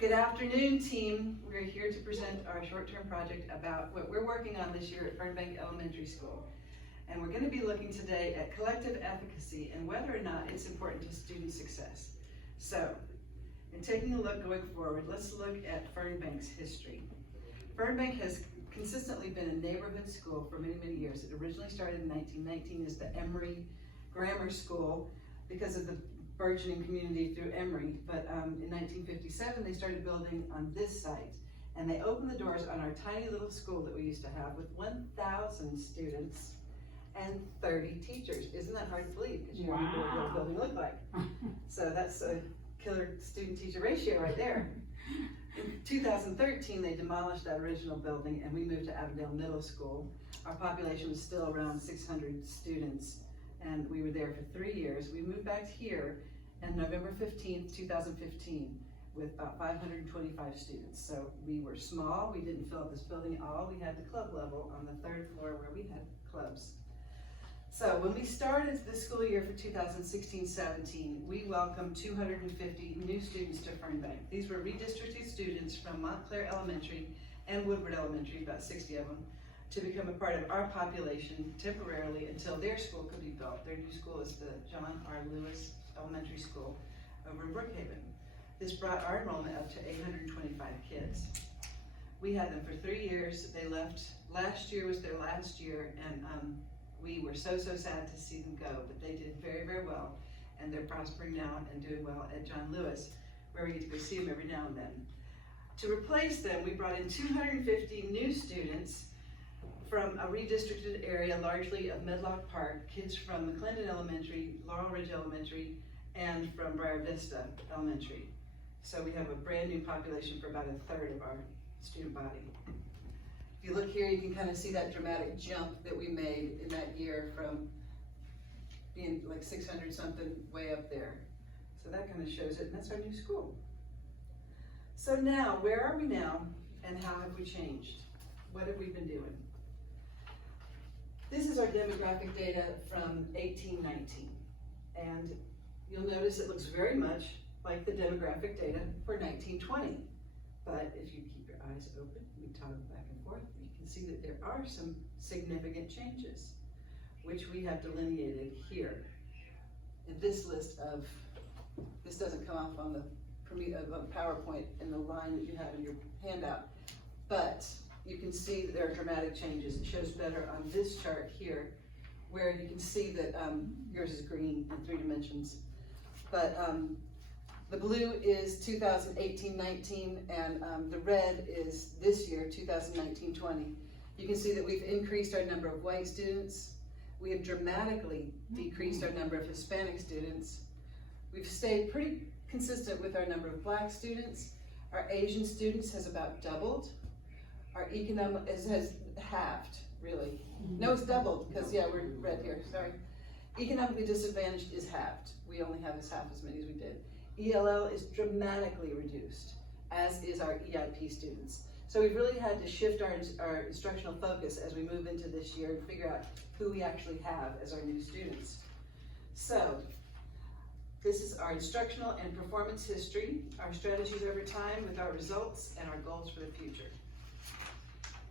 Good afternoon, team. We're here to present our short-term project about what we're working on this year at Fernbank Elementary School. And we're going to be looking today at collective efficacy and whether or not it's important to student success. So, in taking a look going forward, let's look at Fernbank's history. Fernbank has consistently been a neighborhood school for many, many years. It originally started in 1919 as the Emory Grammar School because of the burgeoning community through Emory, but in 1957 they started building on this site, and they opened the doors on our tiny little school that we used to have with 1,000 students and 30 teachers. Isn't that hard to believe? Because you don't know what the building looked like. So that's a killer student-teacher ratio right there. In 2013 they demolished that original building and we moved to Avondale Middle School. Our population was still around 600 students, and we were there for 3 years. We moved back here on November 15th, 2015 with about 525 students. So we were small, we didn't fill up this building at all. We had the club level on the 3rd floor where we had clubs. So when we started the school year for 2016-17, we welcomed 250 new students to Fernbank. These were redistricted students from Montclair Elementary and Woodward Elementary, about 60 of them, to become a part of our population temporarily until their school could be built. Their new school is the John R. Lewis Elementary School over in Brookhaven. This brought our enrollment up to 825 kids. We had them for 3 years. They left, last year was their last year, and we were so sad to see them go, but they did very, very well, and they're prospering now and doing well at John Lewis, where we get to go see them every now and then. To replace them, we brought in 250 new students from a redistricted area, largely of Medlock Park, kids from McClendon Elementary, Laurel Ridge Elementary, and from Briar Vista Elementary. So we have a brand new population for about 1/3 of our student body. If you look here, you can kind of see that dramatic jump that we made in that year from being like 600 something way up there. So that kind of shows it, and that's our new school. So now, where are we now, and how have we changed? What have we been doing? This is our demographic data from 1819, and you'll notice it looks very much like the demographic data for 1920. But if you keep your eyes open, we toggle back and forth, you can see that there are some significant changes, which we have delineated here. In this list of, this doesn't come off on the PowerPoint in the line that you have in your handout, but you can see that there are dramatic changes. It shows better on this chart here, where you can see that yours is green in 3 dimensions. But the blue is 2018-19, and the red is this year, 2019-20. You can see that we've increased our number of white students. We have dramatically decreased our number of Hispanic students. We've stayed pretty consistent with our number of Black students. Our Asian students has about doubled. Our economic has halved, really. No, it's doubled, because yeah, we're red here, sorry. Economically disadvantaged is halved. We only have half as many as we did. ELL is dramatically reduced, as is our EIP students. So we've really had to shift our instructional focus as we move into this year and figure out who we actually have as our new students. So, this is our instructional and performance history, our strategies over time with our results, and our goals for the future.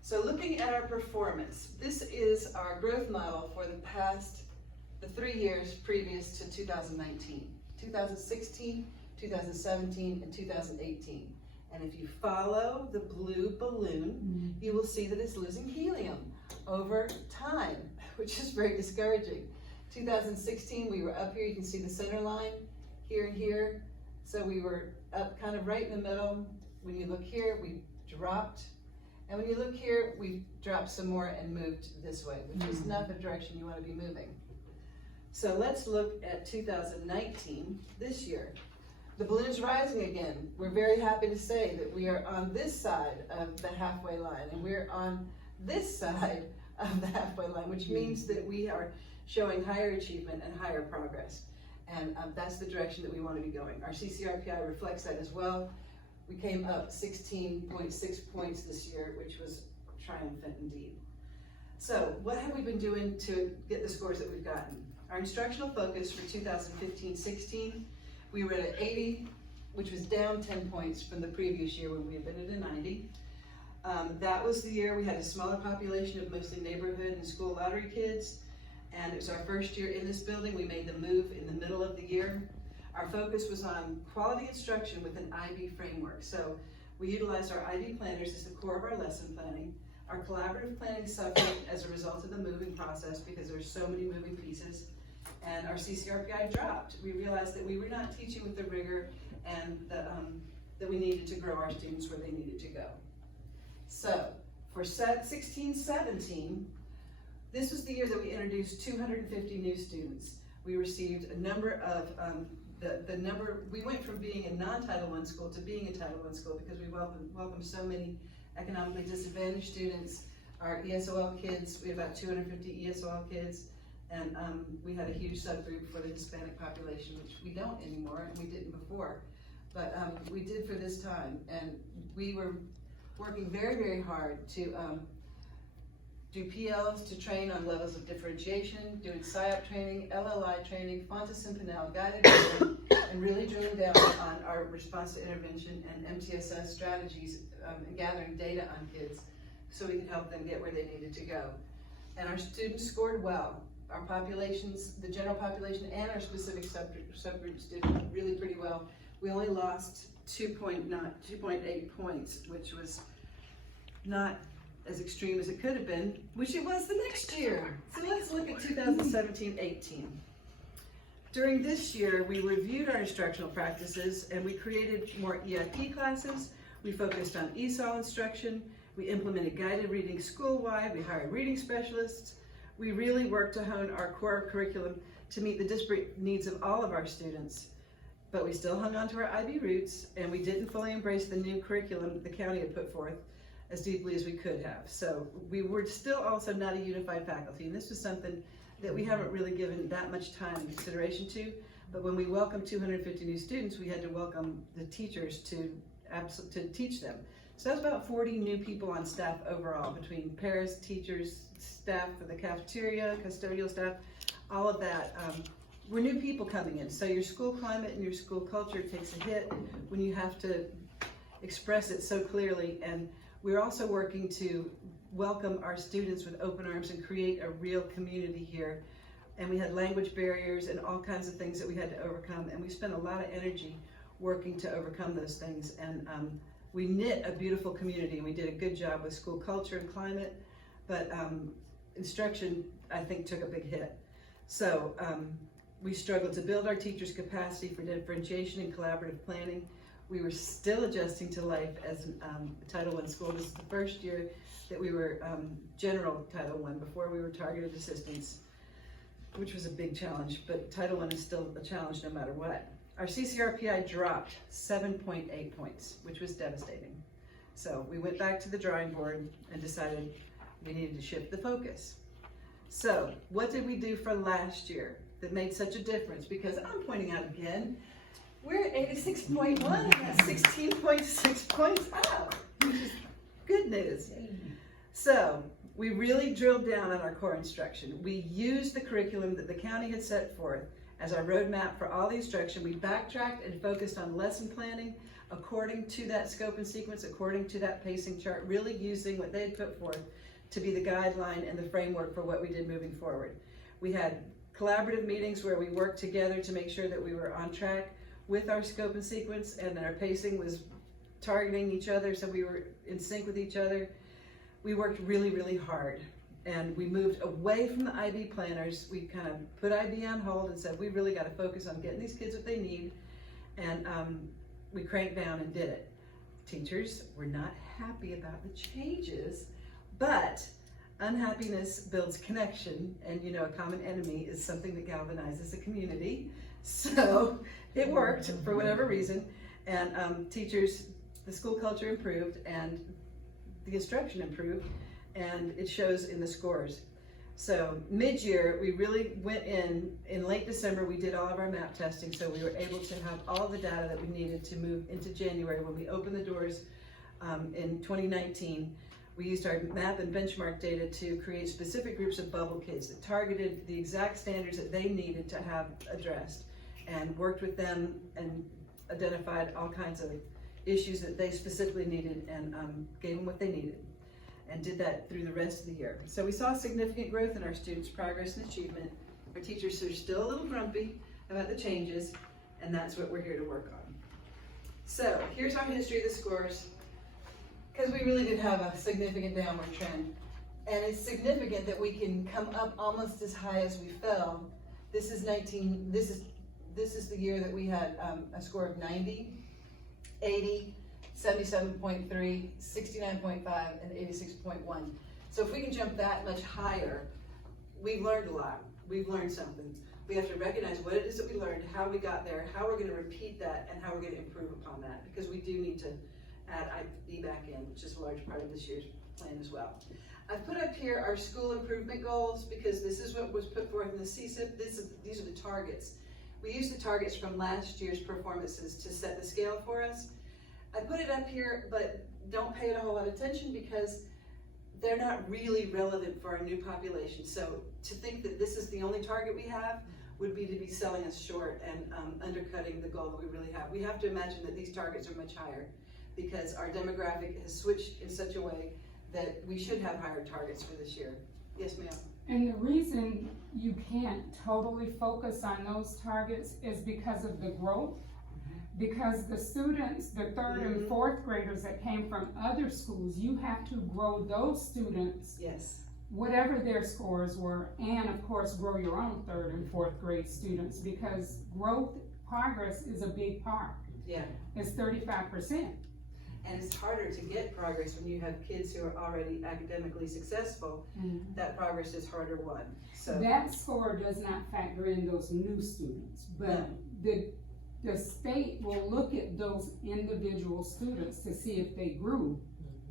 So looking at our performance, this is our growth model for the 3 years previous to 2019, 2016, 2017, and 2018. And if you follow the blue balloon, you will see that it's losing helium over time, which is very discouraging. 2016, we were up here, you can see the center line, here and here. So we were up kind of right in the middle. When you look here, we dropped. And when you look here, we dropped some more and moved this way, which is not the direction you want to be moving. So let's look at 2019, this year. The balloon's rising again. We're very happy to say that we are on this side of the halfway line, and we're on this side of the halfway line, which means that we are showing higher achievement and higher progress. And that's the direction that we want to be going. Our CCRPI reflects that as well. We came up 16.6 points this year, which was triumphant indeed. So what have we been doing to get the scores that we've gotten? Our instructional focus for 2015-16, we were at 80 which was down 10 points from the previous year when we had been at a 90. That was the year we had a smaller population of mostly neighborhood and school lottery kids, and it was our first year in this building. We made the move in the middle of the year. Our focus was on quality instruction with an IB framework. So we utilized our IB planners as the core of our lesson planning. Our collaborative planning suffered as a result of the moving process because there were so many moving pieces, and our CCRPI dropped. We realized that we were not teaching with the rigor and that we needed to grow our students where they needed to go. So for 16-17, this was the year that we introduced 250 new students. We received a number of, we went from being a non-Title I school to being a Title I school because we welcomed so many economically disadvantaged students. Our ESOL kids, we have about 250 ESOL kids, and we had a huge subgroup for the Hispanic population, which we don't anymore, and we didn't before. But we did for this time, and we were working very, very hard to do PLs to train on levels of differentiation, doing SIOP training, LLI training, Fontes and Pinnell guided learning, and really drilling down on our response to intervention and MTSS strategies and gathering data on kids so we could help them get where they needed to go. And our students scored well. Our populations, the general population and our specific subgroups did really pretty well. We only lost 2.8 points, which was not as extreme as it could have been, which it was the next year. So let's look at 2017-18. During this year, we reviewed our instructional practices and we created more EIP classes. We focused on ESOL instruction. We implemented guided reading school-wide. We hired reading specialists. We really worked to hone our core curriculum to meet the disparate needs of all of our students. But we still hung on to our IB roots, and we didn't fully embrace the new curriculum the county had put forth as deeply as we could have. So we were still also not a unified faculty, and this was something that we haven't really given that much time and consideration to. But when we welcomed 250 new students, we had to welcome the teachers to teach them. So that was about 40 new people on staff overall, between paras, teachers, staff for the cafeteria, custodial staff, all of that. We're new people coming in, so your school climate and your school culture takes a hit when you have to express it so clearly. And we're also working to welcome our students with open arms and create a real community here. And we had language barriers and all kinds of things that we had to overcome, and we spent a lot of energy working to overcome those things. And we knit a beautiful community, and we did a good job with school culture and climate, but instruction, I think, took a big hit. So we struggled to build our teachers' capacity for differentiation and collaborative planning. We were still adjusting to life as a Title I school. This is the first year that we were general Title I, before we were targeted assistance, which was a big challenge, but Title I is still a challenge no matter what. Our CCRPI dropped 7.8 points, which was devastating. So we went back to the drawing board and decided we needed to shift the focus. So what did we do for last year that made such a difference? Because I'm pointing out again, we're at 86.1 and that's 16.6 points up, which is good news. So we really drilled down on our core instruction. We used the curriculum that the county had set forth as our roadmap for all the instruction. We backtracked and focused on lesson planning according to that scope and sequence, according to that pacing chart, really using what they had put forth to be the guideline and the framework for what we did moving forward. We had collaborative meetings where we worked together to make sure that we were on track with our scope and sequence, and that our pacing was targeting each other so we were in sync with each other. We worked really, really hard, and we moved away from the IB planners. We kind of put IB on hold and said, we really got to focus on getting these kids what they need, and we cranked down and did it. Teachers were not happy about the changes, but unhappiness builds connection, and you know, a common enemy is something that galvanizes a community. So it worked for whatever reason, and teachers, the school culture improved, and the instruction improved, and it shows in the scores. So mid-year, we really went in late December, we did all of our map testing, so we were able to have all the data that we needed to move into January when we opened the doors in 2019. We used our map and benchmark data to create specific groups of bubble kids that targeted the exact standards that they needed to have addressed, and worked with them and identified all kinds of issues that they specifically needed and gave them what they needed, and did that through the rest of the year. So we saw significant growth in our students' progress and achievement. Our teachers are still a little grumpy about the changes, and that's what we're here to work on. So here's our history of the scores, because we really did have a significant downward trend. And it's significant that we can come up almost as high as we fell. This is the year that we had a score of 90, 80, 77.3, 69.5, and 86.1. So if we can jump that much higher, we've learned a lot. We've learned something. We have to recognize what it is that we learned, how we got there, how we're going to repeat that, and how we're going to improve upon that, because we do need to add IB back in, which is a large part of this year's plan as well. I've put up here our school improvement goals, because this is what was put forth in the CSIP. These are the targets. We used the targets from last year's performances to set the scale for us. I put it up here, but don't pay it a whole lot of attention, because they're not really relevant for our new population. So to think that this is the only target we have would be to be selling us short and undercutting the goal that we really have. We have to imagine that these targets are much higher, because our demographic has switched in such a way that we should have higher targets for this year. Yes, ma'am. And the reason you can't totally focus on those targets is because of the growth. Because the students, the third and fourth graders that came from other schools, you have to grow those students, Yes. whatever their scores were, and of course grow your own third and fourth grade students, because growth, progress is a big part. Yeah. It's 35%. And it's harder to get progress when you have kids who are already academically successful. That progress is harder won. So That score does not factor in those new students, but the state will look at those individual students to see if they grew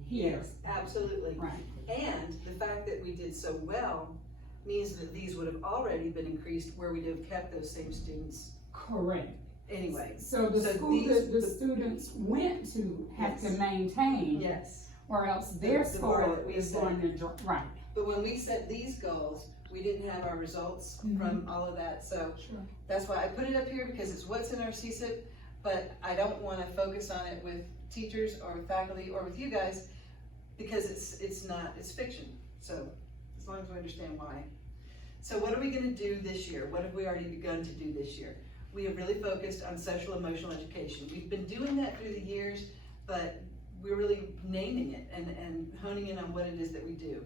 here. yes, absolutely. Right. And the fact that we did so well means that these would have already been increased where we'd have kept those same students Correct. anyway. So the school that the students went to have to maintain, Yes. or else their The bar score that we is set. going to drop. Right. But when we set these goals, we didn't have our results from all of that. So Sure. that's why I put it up here, because it's what's in our CSIP, but I don't want to focus on it with teachers or with faculty or with you guys, because it's fiction. So as long as we understand why. So what are we going to do this year? What have we already begun to do this year? We have really focused on social emotional education. We've been doing that through the years, but we're really naming it and honing in on what it is that we do.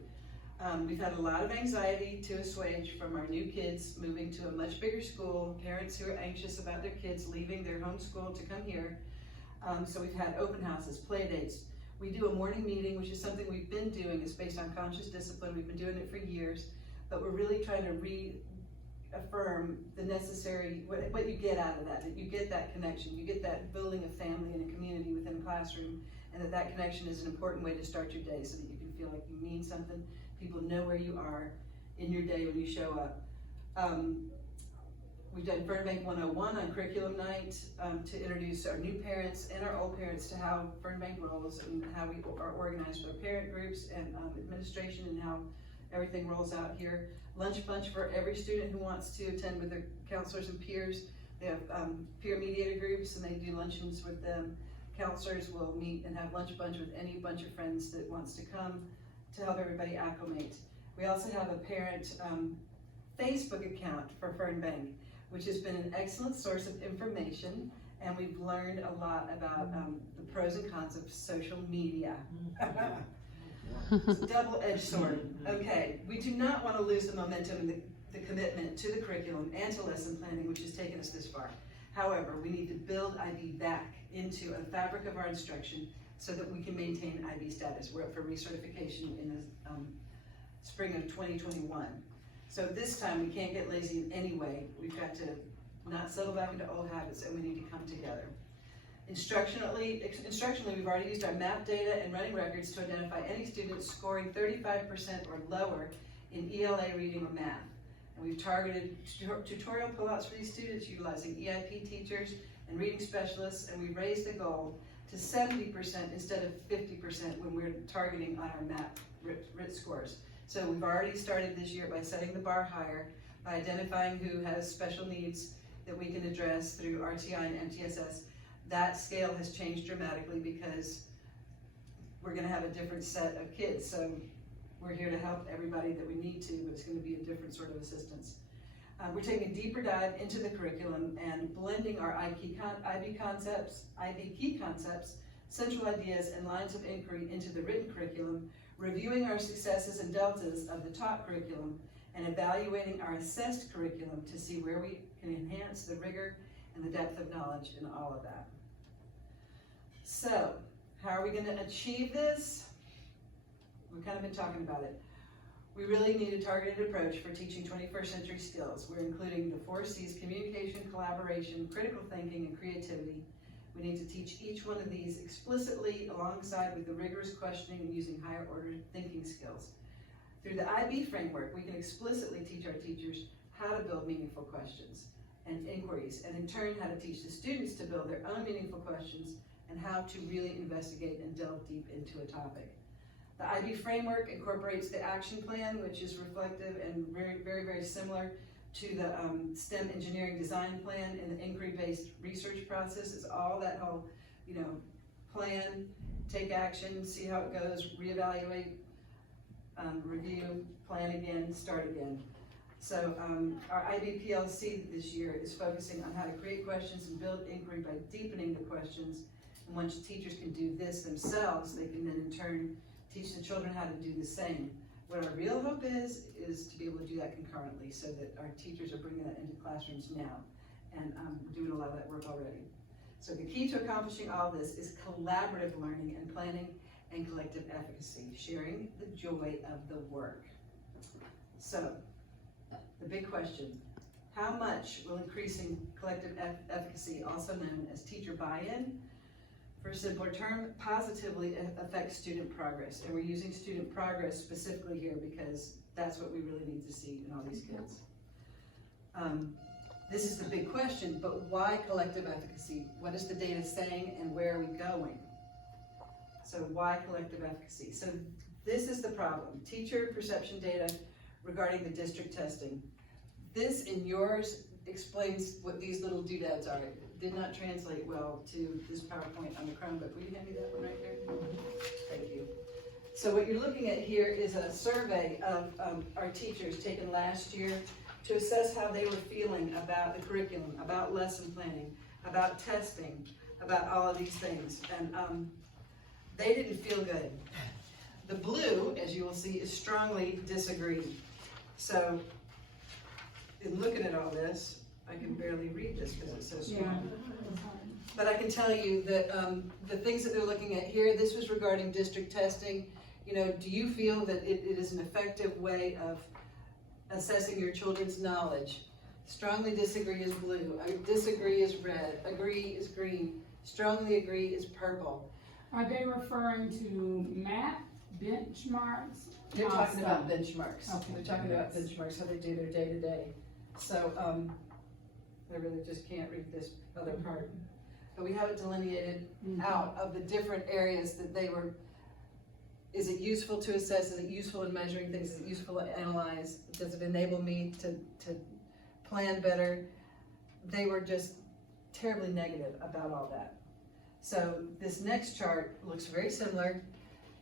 We've had a lot of anxiety to assuage from our new kids moving to a much bigger school, parents who are anxious about their kids leaving their home school to come here. So we've had open houses, play dates. We do a morning meeting, which is something we've been doing. It's based on conscious discipline. We've been doing it for years, but we're really trying to reaffirm the necessary, what you get out of that you get that connection, you get that building a family and a community within a classroom, and that connection is an important way to start your day so that you can feel like you mean something. People know where you are in your day when you show up. We've done Fernbank 101 on curriculum night to introduce our new parents and our old parents to how Fernbank rolls and how we are organized with our parent groups and administration and how everything rolls out here. Lunch bunch for every student who wants to attend with their counselors and peers. They have peer mediator groups, and they do luncheons with them. Counselors will meet and have lunch bunch with any bunch of friends that wants to come to help everybody acclimate. We also have a parent Facebook account for Fernbank, which has been an excellent source of information, and we've learned a lot about the pros and cons of social media. It's a double-edged sword. Okay, we do not want to lose the momentum and the commitment to the curriculum and to lesson planning, which has taken us this far. However, we need to build IB back into a fabric of our instruction so that we can maintain IB status. We're up for recertification in the spring of 2021. So this time we can't get lazy in any way. We've got to not settle back into old habits, and we need to come together. Instructionally, we've already used our map data and running records to identify any students scoring 35% or lower in ELA reading or math. And we've targeted tutorial pullouts for these students utilizing EIP teachers and reading specialists, and we raised the goal to 70% instead of 50% when we're targeting on our map RIT scores. So we've already started this year by setting the bar higher, by identifying who has special needs that we can address through RTI and MTSS. that scale has changed dramatically because we're gonna have a different set of kids. So we're here to help everybody that we need to, but it's gonna be a different sort of assistance. We're taking a deeper dive into the curriculum and blending our IB key concepts, central ideas, and lines of inquiry into the written curriculum, reviewing our successes and deltas of the taught curriculum, and evaluating our assessed curriculum to see where we can enhance the rigor and the depth of knowledge in all of that. So, how are we gonna achieve this? We've kind of been talking about it. We really need a targeted approach for teaching 21st century skills. We're including the 4 C's: communication, collaboration, critical thinking, and creativity. We need to teach each one of these explicitly alongside with the rigorous questioning and using higher order thinking skills. Through the IB framework, we can explicitly teach our teachers how to build meaningful questions and inquiries, and in turn, how to teach the students to build their own meaningful questions and how to really investigate and delve deep into a topic. The IB framework incorporates the action plan, which is reflective and very similar to the STEM engineering design plan, and the inquiry-based research process is all that whole, plan, take action, see how it goes, reevaluate, review, plan again, start again. So our IB PLC this year is focusing on how to create questions and build inquiry by deepening the questions. And once teachers can do this themselves, they can then in turn teach the children how to do the same. What our real hope is to be able to do that concurrently so that our teachers are bringing that into classrooms now and doing a lot of that work already. So the key to accomplishing all this is collaborative learning and planning and collective efficacy, sharing the joy of the work. So, the big question, how much will increasing collective efficacy, also known as teacher buy-in, for a simpler term, positively affect student progress? And we're using student progress specifically here because that's what we really need to see in all these kids. This is the big question, but why collective efficacy? What is the data saying and where are we going? So why collective efficacy? So this is the problem. Teacher perception data regarding the district testing. This in yours explains what these little doodads are. It did not translate well to this PowerPoint on the Chromebook. Will you hand me that one right there? Thank you. So what you're looking at here is a survey of our teachers taken last year to assess how they were feeling about the curriculum, about lesson planning, about testing, about all of these things. And they didn't feel good. The blue, as you will see, is strongly disagreed. So, in looking at all this, I can barely read this because it's so small. Yeah. But I can tell you that the things that they're looking at here, this was regarding district testing. Do you feel that it is an effective way of assessing your children's knowledge? Strongly disagree is blue, I disagree is red, agree is green, strongly agree is purple. Are they referring to math, benchmarks? They're talking about benchmarks. Okay. They're talking about benchmarks, how they do their day-to-day. So, I really just can't read this other part. But we have it delineated out of the different areas that they were. Is it useful to assess? Is it useful in measuring things? Is it useful to analyze? Does it enable me to plan better? They were just terribly negative about all that. So this next chart looks very similar.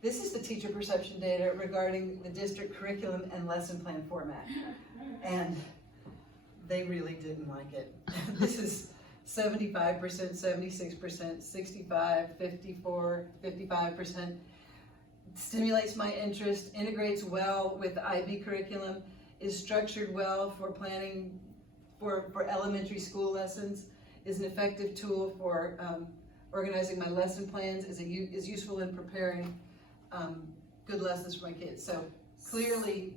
This is the teacher perception data regarding the district curriculum and lesson plan format. And they really didn't like it. This is 75%, 76%, 65, 54, 55%. Stimulates my interest, integrates well with the IB curriculum, is structured well for planning for elementary school lessons, is an effective tool for organizing my lesson plans, is useful in preparing good lessons for my kids. So clearly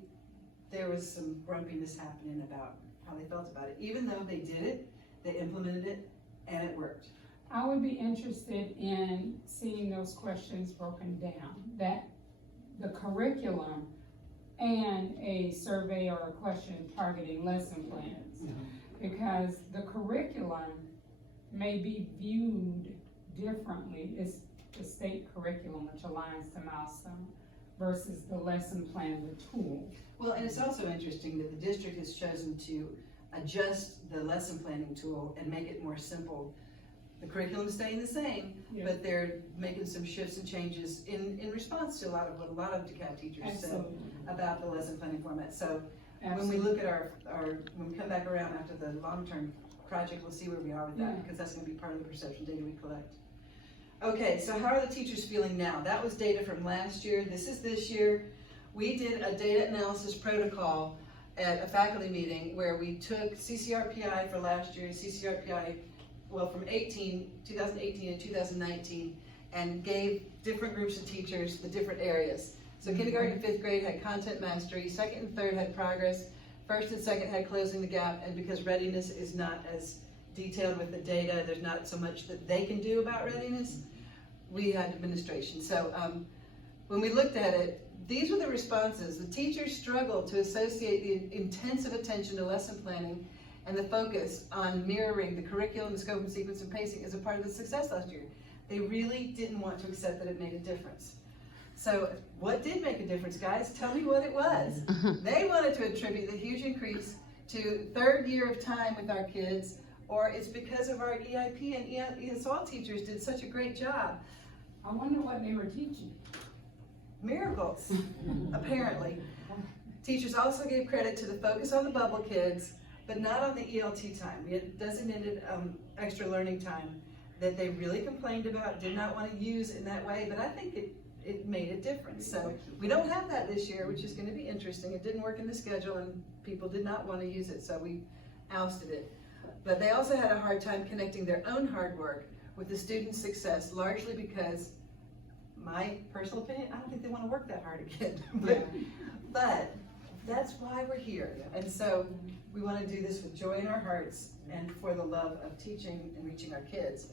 there was some grumpiness happening about how they felt about it. Even though they did it, they implemented it, and it worked. I would be interested in seeing those questions broken down, that the curriculum and a survey or a question targeting lesson plans. Because the curriculum may be viewed differently. It's the state curriculum, which aligns to milestone, versus the lesson plan, the tool. Well, and it's also interesting that the district has chosen to adjust the lesson planning tool and make it more simple. The curriculum's staying the same, Yeah. but they're making some shifts and changes in response to a lot of what a lot of DeKalb teachers said Absolutely. about the lesson planning format. So when we Absolutely. look at when we come back around after the long-term project, we'll see where we are with that, Yeah. because that's gonna be part of the perception data we collect. Okay, so how are the teachers feeling now? That was data from last year, this is this year. We did a data analysis protocol at a faculty meeting where we took CCRPI for last year, CCRPI, well, from 2018 and 2019, and gave different groups of teachers the different areas. So kindergarten and fifth grade had content mastery, second and third had progress, first and second had closing the gap, and because readiness is not as detailed with the data, there's not so much that they can do about readiness, we had administration. So when we looked at it, these were the responses. The teachers struggled to associate the intensive attention to lesson planning and the focus on mirroring the curriculum, the scope and sequence and pacing as a part of the success last year. They really didn't want to accept that it made a difference. So what did make a difference, guys? Tell me what it was. They wanted to attribute the huge increase to third year of time with our kids, or it's because of our EIP and ESL teachers did such a great job. I wonder what they were teaching. Miracles, apparently. Teachers also gave credit to the focus on the bubble kids, but not on the ELT time. We had designated extra learning time that they really complained about, did not want to use in that way, but I think it made a difference. So we don't have that this year, which is going to be interesting. It didn't work in the schedule and people did not want to use it, so we ousted it. But they also had a hard time connecting their own hard work with the students' success, largely because, my personal opinion, I don't think they want to work that hard again. But that's why we're here. And so we want to do this with joy in our hearts and for the love of teaching and reaching our kids.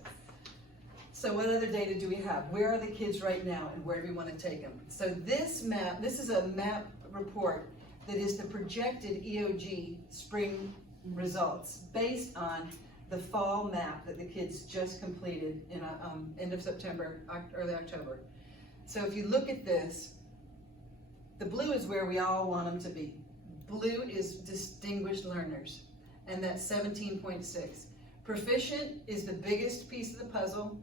So what other data do we have? Where are the kids right now and where do we want to take them? So this is a map report that is the projected EOG spring results based on the fall map that the kids just completed in end of September, early October. So if you look at this, the blue is where we all want them to be. Blue is distinguished learners, and that's 17.6. Proficient is the biggest piece of the puzzle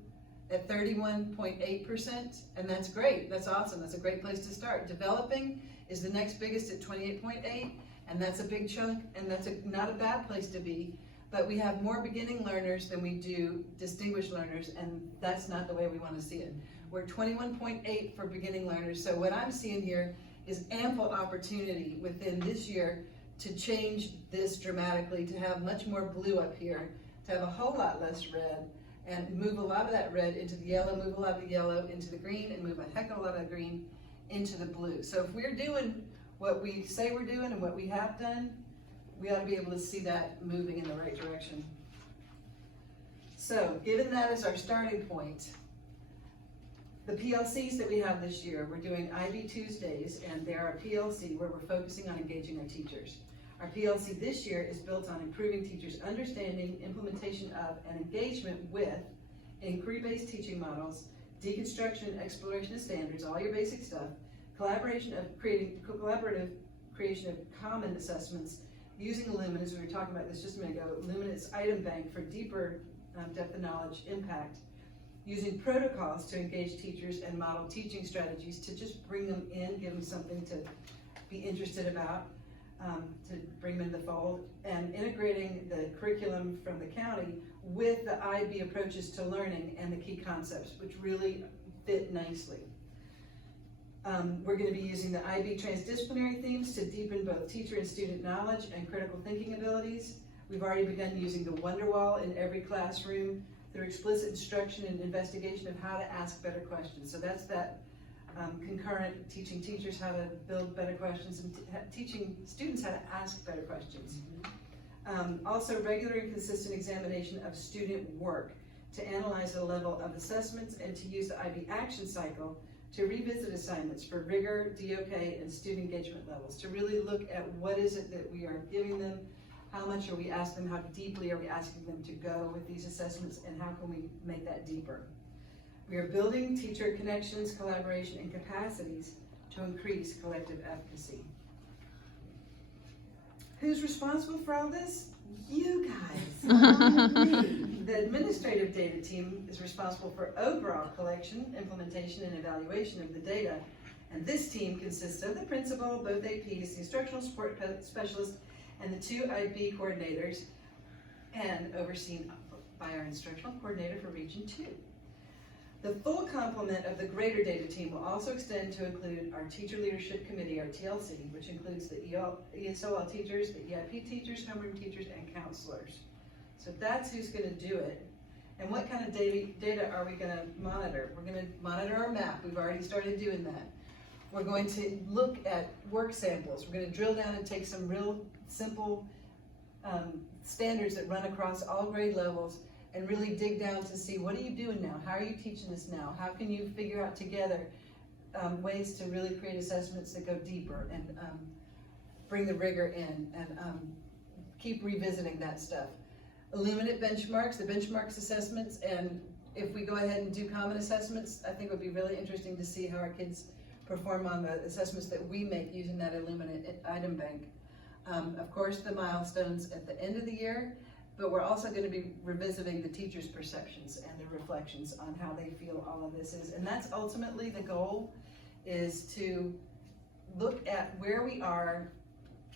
at 31.8%, and that's great, that's awesome, that's a great place to start. Developing is the next biggest at 28.8, and that's a big chunk, and that's not a bad place to be, but we have more beginning learners than we do distinguished learners, and that's not the way we want to see it. We're 21.8 for beginning learners, so what I'm seeing here is ample opportunity within this year to change this dramatically, to have much more blue up here, to have a whole lot less red, and move a lot of that red into the yellow, move a lot of the yellow into the green, and move a heck of a lot of the green into the blue. So if we're doing what we say we're doing and what we have done, we ought to be able to see that moving in the right direction. So given that as our starting point, the PLCs that we have this year, we're doing IB Tuesdays, and they're our PLC where we're focusing on engaging our teachers. Our PLC this year is built on improving teachers' understanding, implementation of, and engagement with inquiry-based teaching models, deconstruction, exploration of standards, all your basic stuff, collaborative creation of common assessments using Illumina, as we were talking about this just a minute ago, Illumina's item bank for deeper depth of knowledge impact, using protocols to engage teachers and model teaching strategies to just bring them in, give them something to be interested about, to bring them in the fold, and integrating the curriculum from the county with the IB approaches to learning and the key concepts, which really fit nicely. We're going to be using the IB transdisciplinary themes to deepen both teacher and student knowledge and critical thinking abilities. We've already begun using the Wonderwall in every classroom through explicit instruction and investigation of how to ask better questions. So that's that concurrent teaching teachers how to build better questions and teaching students how to ask better questions. Also, regular and consistent examination of student work to analyze the level of assessments and to use the IB action cycle to revisit assignments for rigor, DOK, and student engagement levels, to really look at what is it that we are giving them, how much are we asking them, how deeply are we asking them to go with these assessments, and how can we make that deeper. We are building teacher connections, collaboration, and capacities to increase collective efficacy. Who's responsible for all this? You guys, along with me. The administrative data team is responsible for overall collection, implementation, and evaluation of the data. And this team consists of the principal, both APs, the instructional support specialist, and the 2 IB coordinators, and overseen by our instructional coordinator for Region 2. The full complement of the greater data team will also extend to include our Teacher Leadership Committee, our TLC, which includes the ESOL teachers, the EIP teachers, homeroom teachers, and counselors. So that's who's gonna do it. And what kind of data are we gonna monitor? We're gonna monitor our map. We've already started doing that. We're going to look at work samples. We're gonna drill down and take some real simple standards that run across all grade levels and really dig down to see, what are you doing now? How are you teaching this now? How can you figure out together ways to really create assessments that go deeper and bring the rigor in, and keep revisiting that stuff. Illuminate benchmarks, the benchmarks assessments, and if we go ahead and do common assessments, I think it would be really interesting to see how our kids perform on the assessments that we make using that Illuminate item bank. Of course, the milestones at the end of the year, but we're also going to be revisiting the teachers' perceptions and their reflections on how they feel all of this is. And that's ultimately the goal, is to look at where we are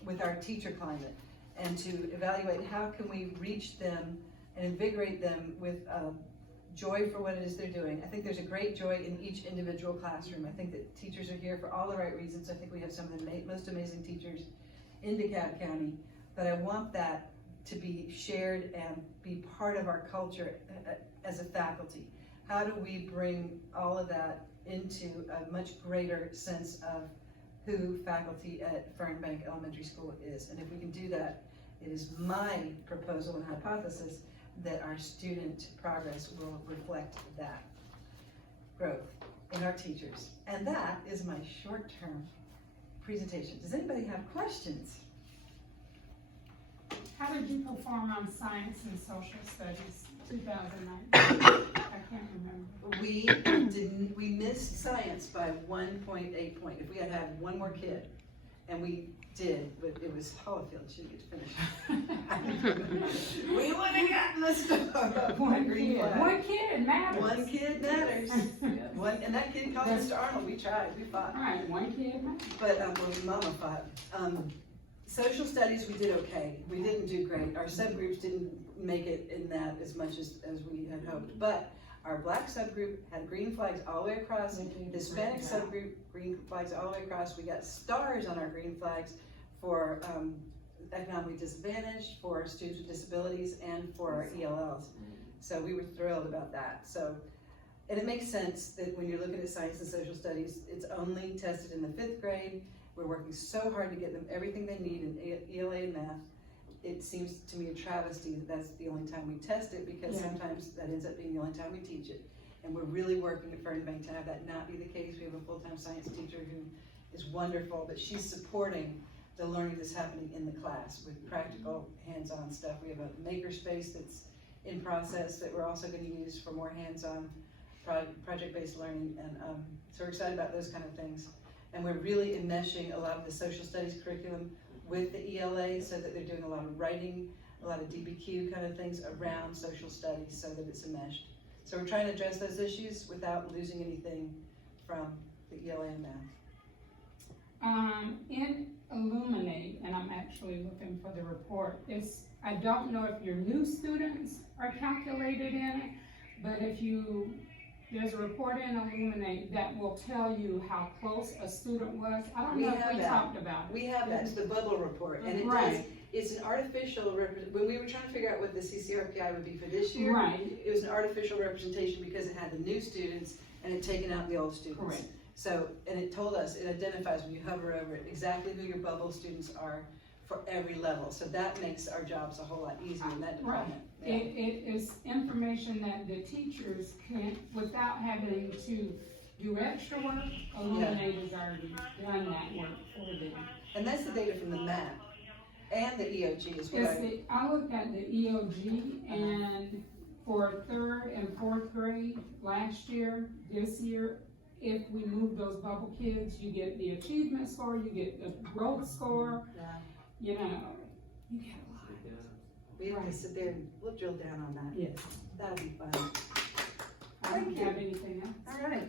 with our teacher climate and to evaluate how can we reach them and invigorate them with joy for what it is they're doing. I think there's a great joy in each individual classroom. I think that teachers are here for all the right reasons. I think we have some of the most amazing teachers in DeKalb County, but I want that to be shared and be part of our culture as a faculty. How do we bring all of that into a much greater sense of who faculty at Fernbank Elementary School is? And if we can do that, it is my proposal and hypothesis that our student progress will reflect that growth in our teachers. And that is my short-term presentation. Does anybody have questions? How did you perform on science and social studies 2009? I can't remember. We missed science by 1.8 point. If we had had one more kid, and we did, but it was Hollifield, she didn't get to finish. We would have gotten the stuff. One kid matters. One kid matters. And that kid called Mr. Arnold. We tried, we fought. All right, one kid matters. But Mama fought. Social studies, we did okay. We didn't do great. Our subgroups didn't make it in that as much as we had hoped. But our Black subgroup had green flags all the way across. Hispanic subgroup, green flags all the way across. We got stars on our green flags for economically disadvantaged, for students with disabilities, and for our ELLs. So we were thrilled about that. So, and it makes sense that when you're looking at science and social studies, it's only tested in the 5th grade. We're working so hard to get them everything they need in ELA and math. It seems to me a travesty that that's the only time we test it, because sometimes that ends up being the only time we teach it. And we're really working at Fernbank to have that not be the case. We have a full-time science teacher who is wonderful, but she's supporting the learning that's happening in the class with practical, hands-on stuff. We have a makerspace that's in process that we're also going to use for more hands-on project-based learning, and so we're excited about those kind of things. And we're really enmeshing a lot of the social studies curriculum with the ELA, so that they're doing a lot of writing, a lot of DBQ kind of things around social studies, so that it's enmeshed. So we're trying to address those issues without losing anything from the ELA and math. In Illuminate, and I'm actually looking for the report, I don't know if your new students are calculated in it, but there's a report in Illuminate that will tell you how close a student was. I don't know if we talked about it. We have that, it's the bubble report, and it's an artificial, when we were trying to figure out what the CCRPI would be for this year, it was an artificial representation because it had the new students and it had taken out the old students. Correct. So, and it told us, it identifies when you hover over it, exactly who your bubble students are for every level. So that makes our jobs a whole lot easier in that department. Yeah. It is information that the teachers can, without having to do extra work, Illuminate has already done that work for them. And that's the data from the map and the EOG is what I looked at the EOG, and for 3rd and 4th grade last year, this year, if we move those bubble kids, you get the achievement score, you get the growth score, you know, You get a lot. We have to Right. sit there and we'll drill down on that. Yes. That'll be fun. I don't Thank you. have anything else. All right.